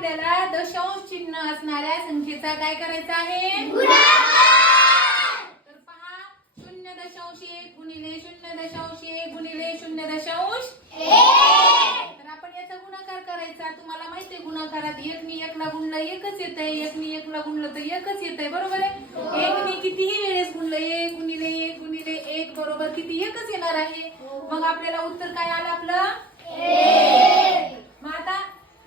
आपल्याला दशांश चिन्ह असणाऱ्या संख्येचा काय करायचा आहे? तर पहा 0.1 गुणिले 0.1 गुणिले 0.1 तर आपण याचा गुणाकार करायचा. तुम्हाला माहिती आहे गुणाकारात 1 नी 1 ला गुणलं 1च येतंय, 1 नी 1 ला गुणलं तर 1च येतंय, बरोबर आहे. 1 नी कितीही वेळेस गुणलं 1 गुणिले 1 गुणिले 1 बरोबर किती 1च येणार आहे. मग आपल्याला उत्तर काय आलं आपलं? 1. मग आता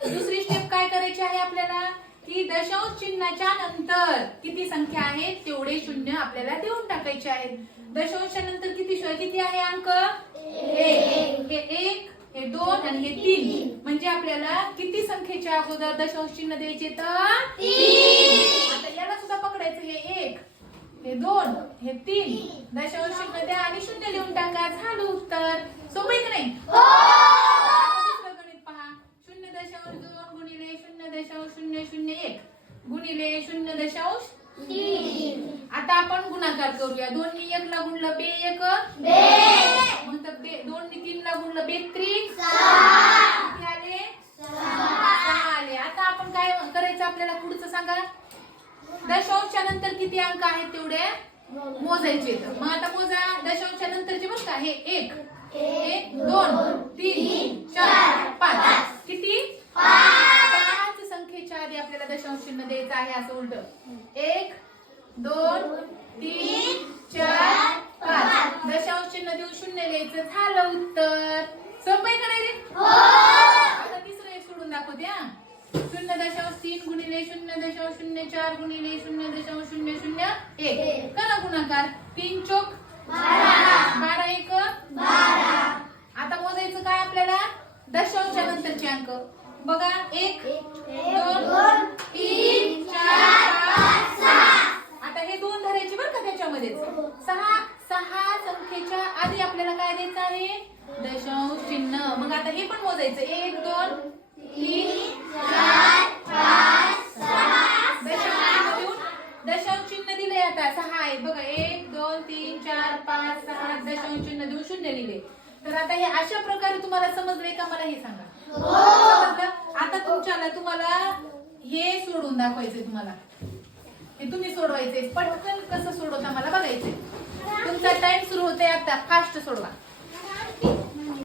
दुसरी स्टेप काय करायची आहे आपल्याला की दशांश चिन्हाच्या नंतर किती संख्या आहेत तेवढे शून्य आपल्याला देऊन टाकायचे आहेत. दशांशानंतर किती आहे अंक? 1. हे 1 हे 2 आणि हे 3 म्हणजे आपल्याला किती संख्येच्या अगोदर दशांश चिन्ह द्यायचे तर 3. आता याला सुद्धा पकडायचं. हे 1 हे 2 हे 3 दशांश चिन्ह द्या आणि शून्य लिहून टाका. झालं उत्तर. सोपं आहे की नाही? दुसरं गणित पहा. 0.2 गुणिले 0.001 गुणिले 0.3 आता आपण गुणाकार करूया. 2 नी 1 ला गुणलं 2 मग 2 नी 3 ला गुणलं 2 किती आले? 6 आले. आता आपण काय करायचं आपल्याला पुढचं सांगा. दशांशच्या नंतर किती अंक आहेत तेवढे मोजायचे. मग आता मोजा दशांशच्या नंतरचे बघ का. हे 1 2 3 4 5 किती? 5 संख्येच्या आधी आपल्याला दशांश चिन्ह द्यायचं आहे. असं उलट 1 2 3 4 5 दशांश चिन्ह देऊन शून्य लिहायचं. झालं उत्तर. सोपं आहे का नाही रे? आता तिसरं एक सोडून दाखवते. 0.3 गुणिले 0.04 गुणिले 0.001 करा गुणाकार. 3 चोक 12 1 12. आता मोजायचं काय आपल्याला दशांशच्या नंतरचे अंक बघा. 1 2 3 4 5 6 आता हे 2 धरायचे बरं का त्याच्यामध्ये. 6 संख्येच्या आधी आपल्याला काय द्यायचं आहे? दशांश चिन्ह. मग आता हे पण मोजायचं. 1 2 3 4 5 6 दशांश चिन्ह दिले. आता 6 आहे बघा. 1 2 3 4 5 6 दशांश चिन्ह देऊन शून्य लिहिले. तर आता हे अशा प्रकारे तुम्हाला समजले का मला हे सांगा. समजलं? आता तुम्हाला हे सोडून दाखवायचे. तुम्हाला हे तुम्ही सोडवायचे. पटकन कसं सोडवता मला बघायचे. तुमचा टाइम सुरू होतोय आता. फास्ट सोडवा.